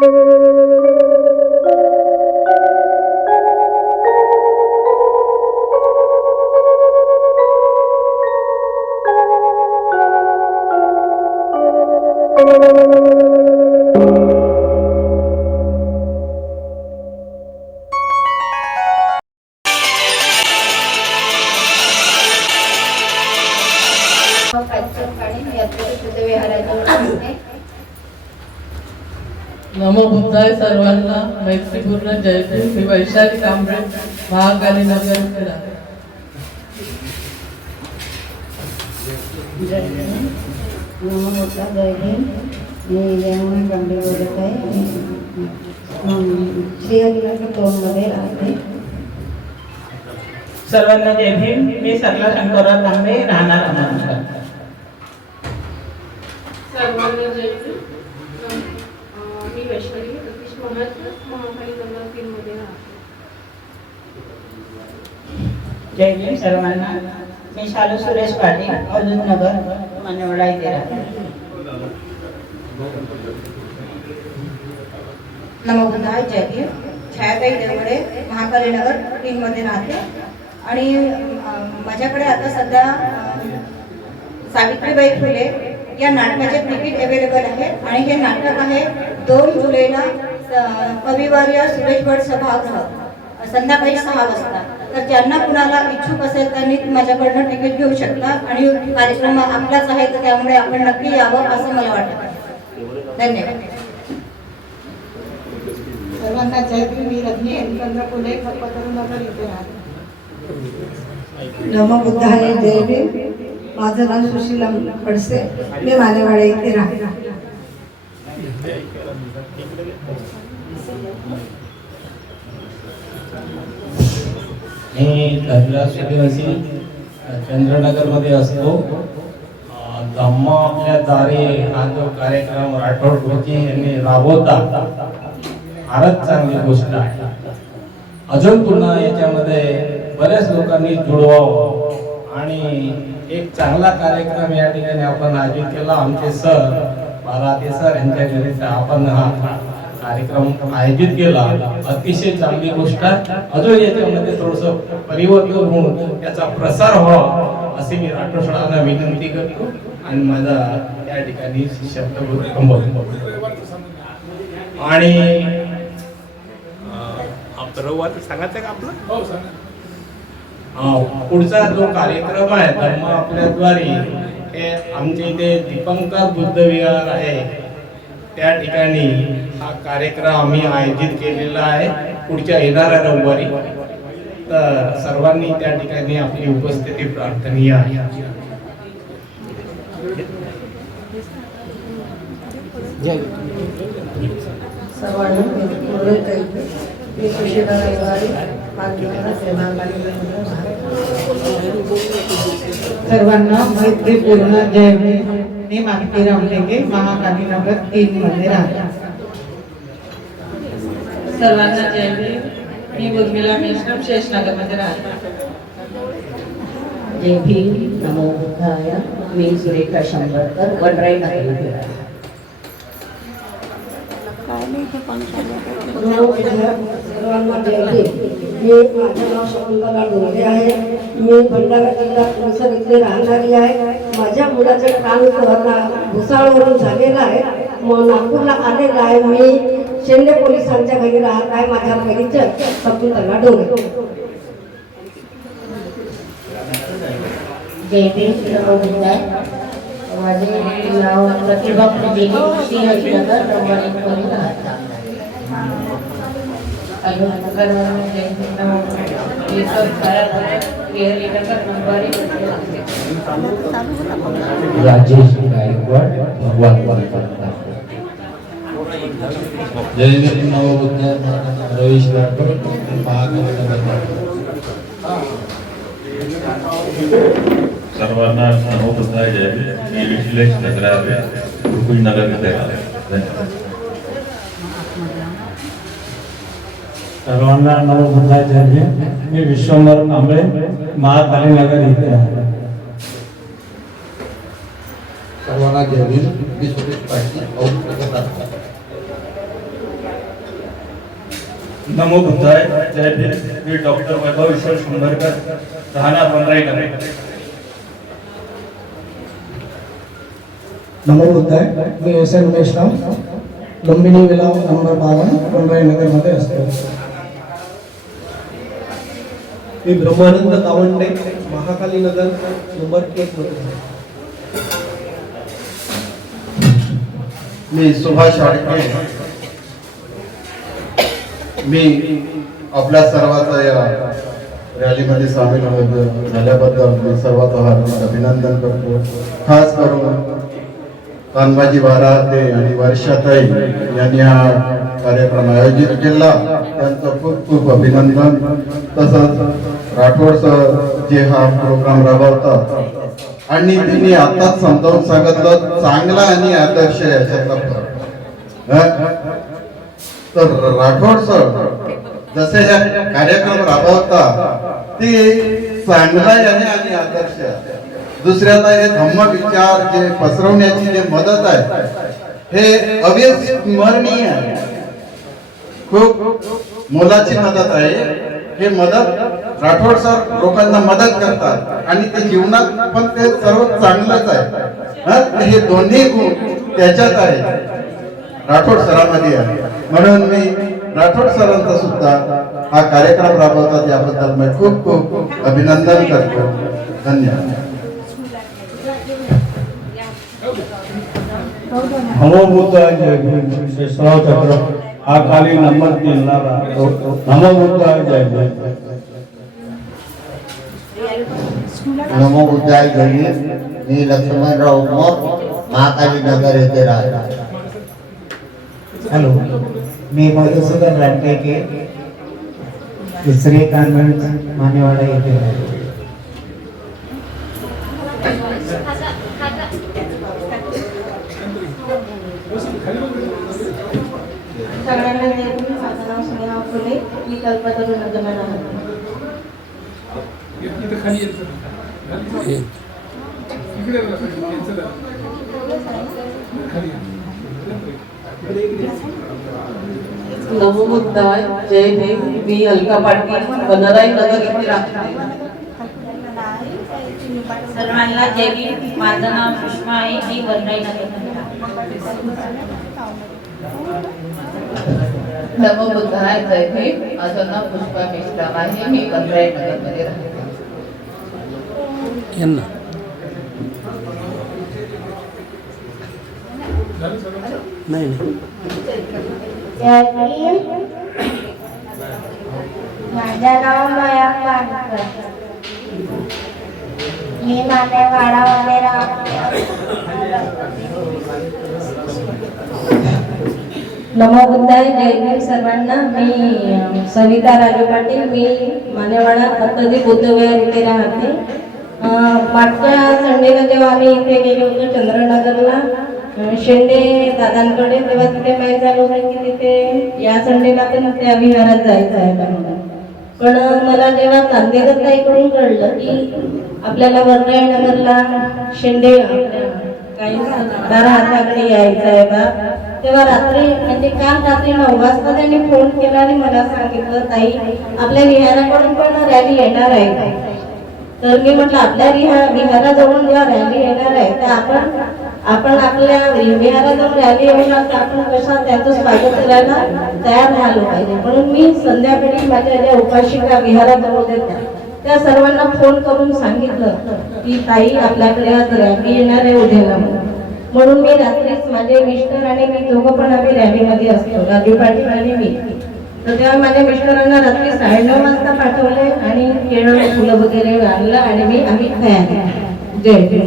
नमो बुद्धाय सर्वांना मैत्रीपूर्ण जयपूर मी वैशाली कांबळे महाकाली नगर नमो बुद्धा जय भीम मी जयमोहन कांबळे बोलत आहे. श्रीहरिनगर 2 मध्ये राहते. सर्वांना जय भीम. मी सरला शंकरराव तांबे राहणार अहमदनगर. सर्वांना जय भीम. मी वैशाली सतीश महाकाली नगर 3 मध्ये राहते. जय भीम सर्वांना. मी शालू सुरेश पाटील अहमदनगर मानेवाडा इथे राहते. नमो बुद्धाय जय भीम. छायाताई देवडे महाकाली नगर 3 मध्ये राहते. आणि माझ्याकडे आता सध्या सावित्रीबाई फुले या नाटकाचे तिकीट अवेलेबल आहे. आणि हे नाटक आहे 2 जुलैला कविवर्य सुरेश भट सभागृह संध्याकाळी 6 वाजता. तर ज्यांना कुणाला इच्छुक असेल त्यांनी माझ्याकडनं तिकीट घेऊ शकतात. आणि कार्यक्रम आपलाच आहे तर त्यामुळे आपण नक्की यावं असं मला वाटतं. धन्यवाद. सर्वांना जय भीम. मी रजनी हेमचंद्र फुले कल्पतरुनगर इथे राहते. नमो बुद्धाय जय भीम. माझं नाव सुशीला खडसे मी मानेवाडा इथे राहते. मी रहिवासी चंद्रनगरमध्ये असतो. धम्म आपल्या दारी हा जो कार्यक्रम राठोड गुरुजी यांनी राबवता फारच चांगली गोष्ट आहे. अजून पुन्हा याच्यामध्ये बऱ्याच लोकांनी जुळवावं आणि एक चांगला कार्यक्रम या ठिकाणी आपण आयोजित केला. आमचे सर बालाते सर यांच्या घरी आपण हा कार्यक्रम आयोजित केला. अतिशय चांगली गोष्ट आहे. अजून याच्यामध्ये थोडंसं परिवर्तन होऊन त्याचा प्रसार व्हावा असे मी राठोड सरांना विनंती करतो आणि माझा या ठिकाणी शब्द थांबवतो. आणि रविवार सांगायचं का आपलं पुढचा जो कार्यक्रम आहे धर्म आपल्याद्वारे हे आमचे इथे दीपंकर बुद्ध विहार आहे त्या ठिकाणी हा कार्यक्रम आम्ही आयोजित केलेला आहे पुढच्या येणाऱ्या रविवारी. तर सर्वांनी त्या ठिकाणी आपली उपस्थिती प्रार्थनीय आहे. सर्वांना मैत्रीपूर्ण जय भीम. मी मालती रामटेके महाकाली नगर 3 मध्ये राहते. सर्वांना जय भीम. मी उर्मिला मेश्राम शेषनगर मध्ये राहते. जय भीम. नमो बुद्धाय. मी सुरेखा शंभरकर वडराई नगर इथे राहते. सर्वांना जय भीम. मी माझं नाव शकुंतला डोंगरे आहे. मी भंडारा जिल्हा परिसर इथे राहणारी आहे. माझ्या मुलाचं काम भुसावळवरून झालेलं आहे. मग नागपूरला आलेला आहे. मी शेंडे पोलिसांच्या घरी राहत आहे. माझा परिचय शकुंतला डोंगरे. जय भीम. नमो बुद्धाय. माझे नाव प्रतिभा देवी श्रीहरिनगर नंबर 1 मध्ये राहते. राजेश गायकवाड भगवान. जय भीम. नमो बुद्धाय. रवीश राठोड सर्वांना नमो बुद्धाय जय भीम. मी विश्लेष नगरावे रुकुल नगर मध्ये राहते. सर्वांना नमो बुद्धाय जय भीम. मी विश्वंभर कांबळे महाकाली नगर इथे राहते. सर्वांना जय भीम. मी सुरेश पाटील नमो बुद्धाय जय भीम. मी डॉक्टर वैभव ईश्वर शंभरकर, राहणार वनराई नगर. नमो बुद्धाय. मी एस एन वैष्णव, लुंबिनी विलाव नंबर 52, वनराई नगर मध्ये असतो. मी ब्रह्मानंद कावंडे, महाकाली नगर नंबर 1 मध्ये. मी सुभाष आडके. मी आपल्या सर्वांचा या रॅलीमध्ये सामील झाल्याबद्दल मी सर्वात हार्दिक अभिनंदन करतो. खास करून कानबाजी वाराते आणि वर्षाताई यांनी हा कार्यक्रम आयोजित केला, त्यांचं खूप खूप अभिनंदन. तसंच राठोड सर जे हा प्रोग्राम राबवतात आणि त्यांनी आताच समजावून सांगितलं चांगला आणि आदर्श याच्यातला फरक. तर राठोड सर जसे हे कार्यक्रम राबवतात ते चांगला आहे आणि आदर्श आहे. दुसऱ्याला हे धम्म विचार जे पसरवण्याची जे मदत आहे हे अविस्मरणीय आहे. खूप मोलाची मदत आहे. हे मदत राठोड सर लोकांना मदत करतात आणि ते जीवनात पण ते सर्व चांगलंच आहे. हे दोन्ही गुण त्याच्यात आहे, राठोड सरांमध्ये आहे. म्हणून मी राठोड सरांचा सुद्धा हा कार्यक्रम राबवतात याबद्दल मी खूप खूप अभिनंदन करतो. धन्यवाद. नमो बुद्धाय जय भीम. शेषराव चक्र, महाकाली नंबर 3 ला राहतो. नमो बुद्धाय जय भीम. नमो बुद्धाय जय भीम. मी लक्ष्मणराव मोर, महाकाली नगर येथे राहतो. हॅलो, मी मधुसूदन रामटेके, दुसरे कॉन्व्हेंट मानेवाडा येथे राहतो. सगळ्यांना माझं नाव स्नेहा फुले, मी कल्पतरू नगर राहते. नमो बुद्धाय जय भीम. मी अलका पाटील, वनराई नगर येथे राहते. सर्वांना जय भीम. माझं नाव सुषमा आहे, मी वनराई नगर. नमो बुद्धाय जय भीम. माझं नाव पुष्पा मिश्रा आहे, मी वनराई नगर मध्ये राहते. जय भीम. माझं नाव माया पानकर, मी मानेवाडामध्ये राहते. नमो बुद्धाय जय भीम सर्वांना. मी सविता राजू पाटील, मी मानेवाडा अत्तदी बुद्धविहार इथे राहते. मागच्या संडेला जेव्हा आम्ही इथे गेलो होतो चंद्रनगरला शेंडे दादांकडे, तेव्हा तिथे माहीत झालं होतं की तिथे या संडेला पण त्या विहारात जायचं आहे म्हणून. पण मला जेव्हा चांदेकर ताईकडून कळलं की आपल्याला वनराई नगरला शेंडे काही हाताकडे यायचं आहे बा, तेव्हा रात्री म्हणजे काल रात्री 9 वाजता त्यांनी फोन केला आणि मला सांगितलं ताई आपल्या विहाराकडून पण रॅली येणार आहे. तर मी म्हटलं आपल्या विहाराजवळून जेव्हा रॅली येणार आहे तर आपण आपल्या विहाराजवळ रॅली येणार तर आपण कशा त्यांचं स्वागत करायला तयार झालो पाहिजे. म्हणून मी संध्याकाळी माझ्या ज्या उपाशिका विहाराजवळ होत्या त्या सर्वांना फोन करून सांगितलं की ताई आपल्याकडे आज रॅली येणार आहे उद्याला. म्हणून मी रात्रीच माझे मिस्टर आणि मी दोघं पण आम्ही रॅलीमध्ये असतो, राजू पाटील आणि मी. तर तेव्हा माझ्या मिस्टरांना रात्री 9:30 वाजता पाठवले आणि केळं फुलं वगैरे आणलं आणि आम्ही तयार. जय भीम.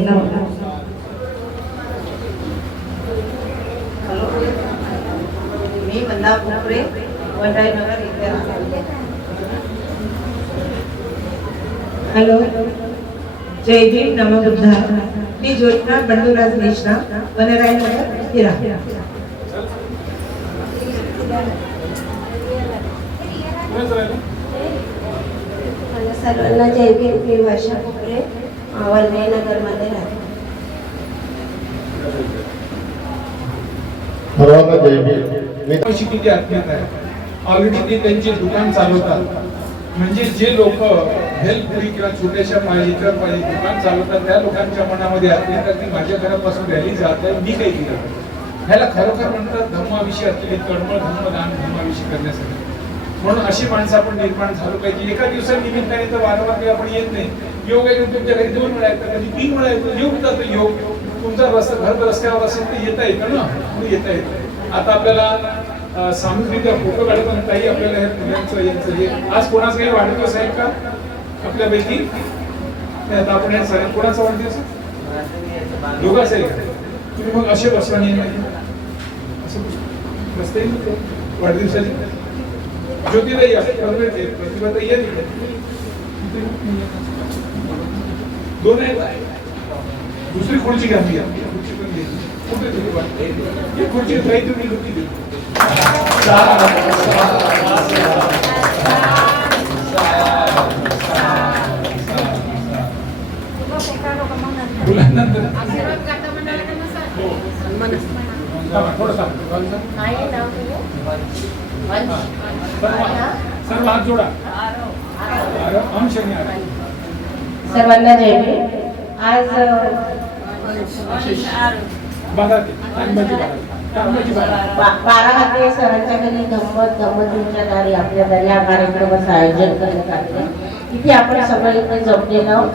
मी वंदा पुपरे, वनराई नगर इथे राहते. हॅलो, जय भीम. नमो बुद्धाय. मी ज्योत्ना बंडूराज मिश्रा, वनराई नगर इथे राहते. सर्वांना जय भीम. मी वर्षा पुपरे, वनराई नगरमध्ये राहते. सर्वांना जय भीम. किती आत्मीयता आहे. ऑलरेडी ते त्यांचे दुकान चालवतात. म्हणजे जे लोक हेल्पफुली किंवा छोट्याशा इतर दुकान चालवतात त्या लोकांच्या मनामध्ये असते तर ती माझ्या घरापासून रॅली जात आहे, मी काही केलं नाही. ह्याला खरोखर म्हणतात धम्माविषयी असलेली तळमळ धम्मदान धम्माविषयी करण्यासाठी. म्हणून अशी माणसं आपण निर्माण झालो पाहिजे. एका दिवसानिमित्ताने तर वारंवार काही आपण येत नाही. योग आहे तुमच्या घरी 2 वेळा येतात, कधी 3 वेळा येतो. योग जातो योग. तुमचा घर रस्त्यावर असेल तर येता येतं ना, येता येतं. आता आपल्याला सामूहिकरित्या फोटो काढताना ताई आपल्याला हे मुलांचं यांचं हे आज कोणाचं काही वाढदिवस आहे का आपल्यापैकी? आता आपण हे सगळ्या कोणाचा वाढदिवस दोघाच आहे का? तुम्ही मग असे बसवा नाही असं बसता येईल वाढदिवसाची ज्योतिताई प्रतिभाताई या दोन आहेत. दुसरी खुर्ची घ्या मी खुर्ची पण घे. कुठे खुर्ची ताई तुम्ही लुकी दे. सर्वांना जय भीम. आज बारामती सरांच्या घरी गंमतीच्या दारी आपल्या दारी या कार्यक्रमाचं आयोजन करण्यात आले. तिथे आपण सगळे इथे जमलेलो आहोत.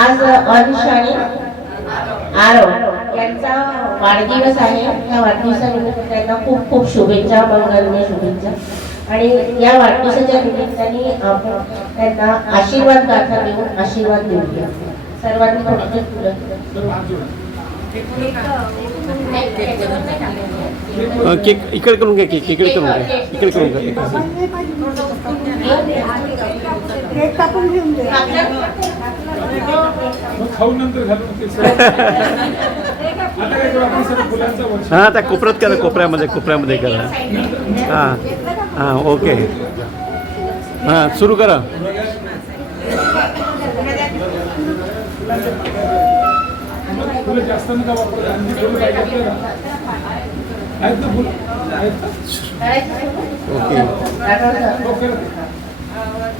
आज अंश आणि आरव यांचा वाढदिवस आहे. या वाढदिवसानिमित्त त्यांना खूप खूप शुभेच्छा, मंगलमय शुभेच्छा. आणि या वाढदिवसाच्या निमित्ताने आपण त्यांना आशीर्वाद गाथा देऊन आशीर्वाद देऊया. सर्वांनी केक इकडे करून घ्या. केक इकडे करून घ्या. इकडे करून घ्या. हा त्या कोपऱ्यात करा. कोपऱ्यामध्ये करा. हां ओके. हां सुरू करा. जास्त नका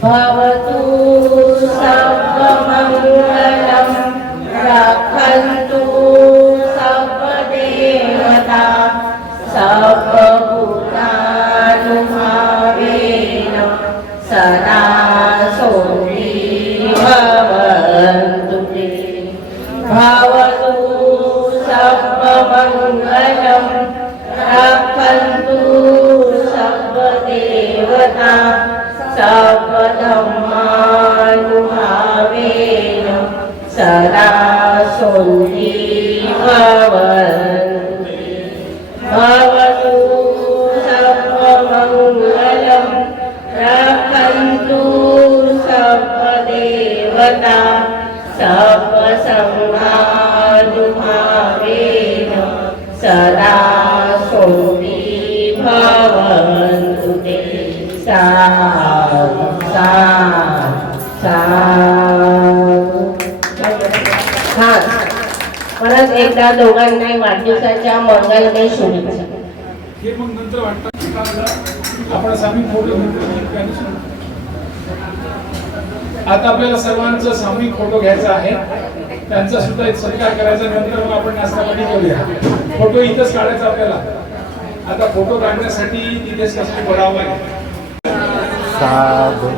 भवतु सर्वमङ्गलं रक्षन्तु सर्वदेवता सर्वभूतानुभावेन सदा सोऽपि भवन्तु ते. भवतु सर्वमङ्गलं रक्षन्तु सर्वदेवता सर्वधर्मानुभावेन सदा सोऽपि भवन्तु. भवतु सर्वमङ्गलं रक्षन्तु सर्वदेवता सर्वसंघानुभावेन सदा सोऽपि भवन्तु ते. साधु साधु. हा परत एकदा दोघांनाही वाढदिवसाच्या मंगलमय शुभेच्छा. हे मग नंतर वाटतं आपण सामूहिक फोटो घेतो. आता आपल्याला सर्वांचा सामूहिक फोटो घ्यायचा आहे. त्यांचा सुद्धा एक सत्कार करायचा. नंतर मग आपण नाश्तापाणी करूया. फोटो इथंच काढायचा आपल्याला. आता फोटो काढण्यासाठी तिथेच कसं बोलावं आहे. साधू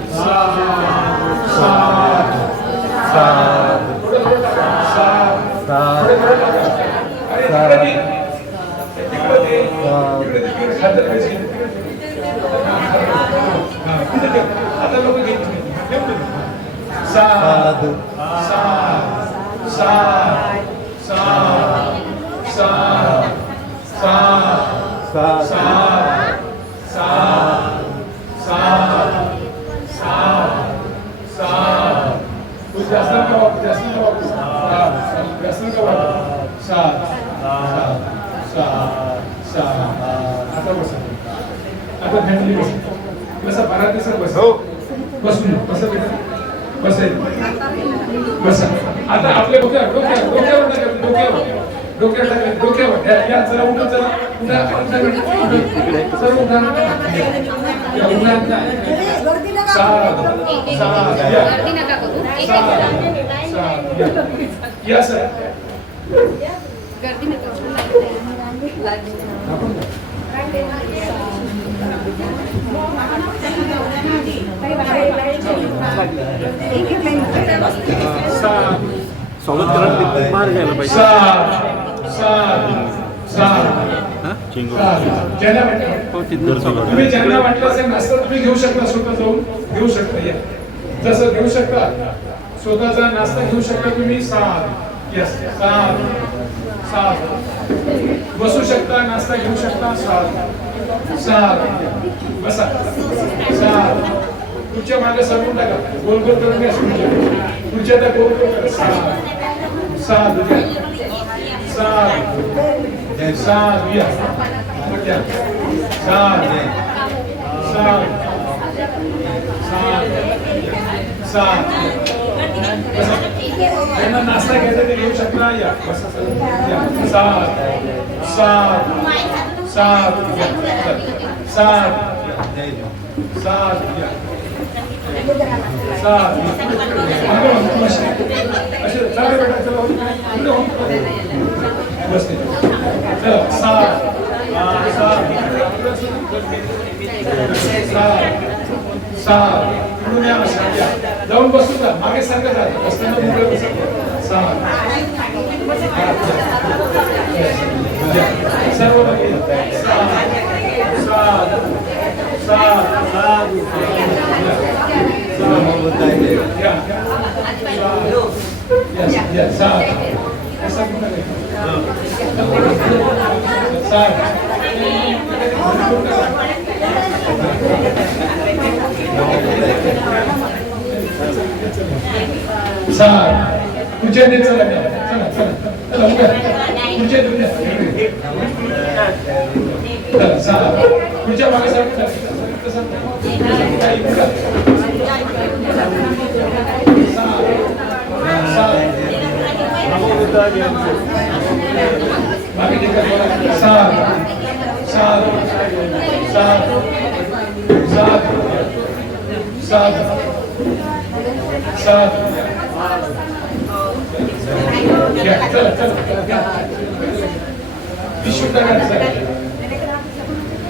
आता आपल्या डोक्यावर या मुलांचा साध साध या सर स्वागत करायला बाहेर घ्यायला पाहिजे. तुम्ही ज्यांना वाटलं असेल नाश्ता तुम्ही घेऊ शकता, स्वतः जाऊन घेऊ शकता. या जसं घेऊ शकता स्वतःचा नाश्ता घेऊ शकता तुम्ही. साध यस साध साध बसू शकता, नाश्ता घेऊ शकता. साध साध बसा. साध तुमच्या मागे सरकून टाका, गोल गोल करून घ्या. तुमच्या त्या गोल गोल करा. साध साध साध साध या साध साध साध साध त्यांना नाश्ता घ्यायचा ते घेऊ शकता. या साध साध साध साध साध साध असे चला बेटा चला बसते चला. साध जाऊन बसू का मागे सारखं झालं असताना मुलं बसत. सर्व तुझे दे. चला चला चला तुझे तुझ्या मागे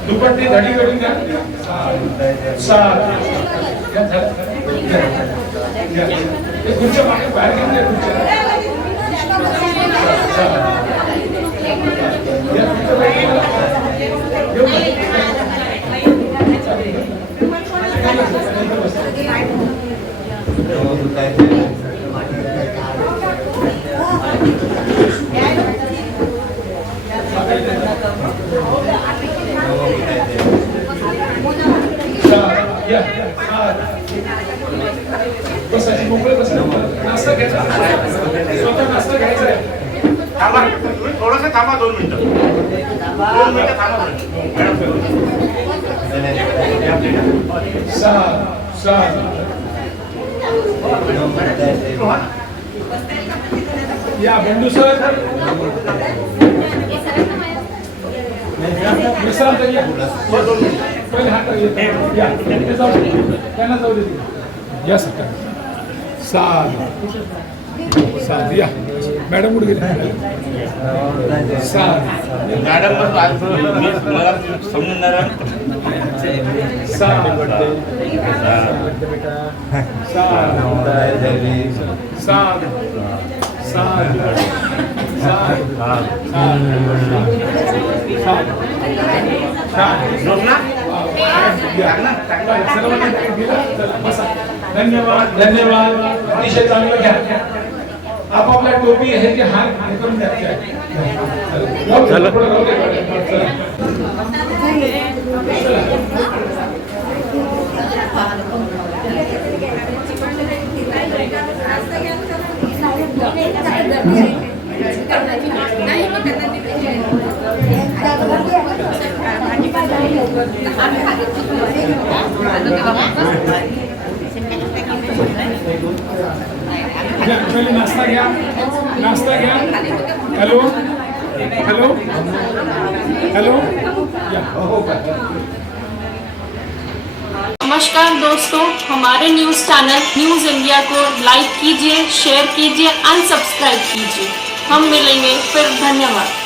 दुपट्टी धडी करून द्या. खुर्च्या मागे बाहेर घेऊन द्या. बसायची मोकळे बसा. नाश्ता घ्यायचा स्वतः नाश्ता घ्यायचा आहे. थांबा तुम्ही थोडंसं थांबा. 2 मिनिटं 2 मिनिटं थांबा. या बंडू सर विश्रांत घ्या. पहिले हात या त्यांना जाऊ दे. या सर साध साध या मॅडम कुठे गेले. साध मॅडम मला समजणार. साध साध साध धन्यवाद धन्यवाद. अतिशय चांगलं घ्या. आपापल्या टोपी आहे की हात हे करून द्या. नाश्ता घ्या. नाश्ता घ्या. हॅलो हॅलो हॅलो या हो नमस्कार दोस्तों, हमारे न्यूज़ चैनल न्यूज़ इंडिया को लाइक कीजिए, शेयर कीजिए एंड सब्सक्राइब कीजिए। हम मिलेंगे फिर, धन्यवाद।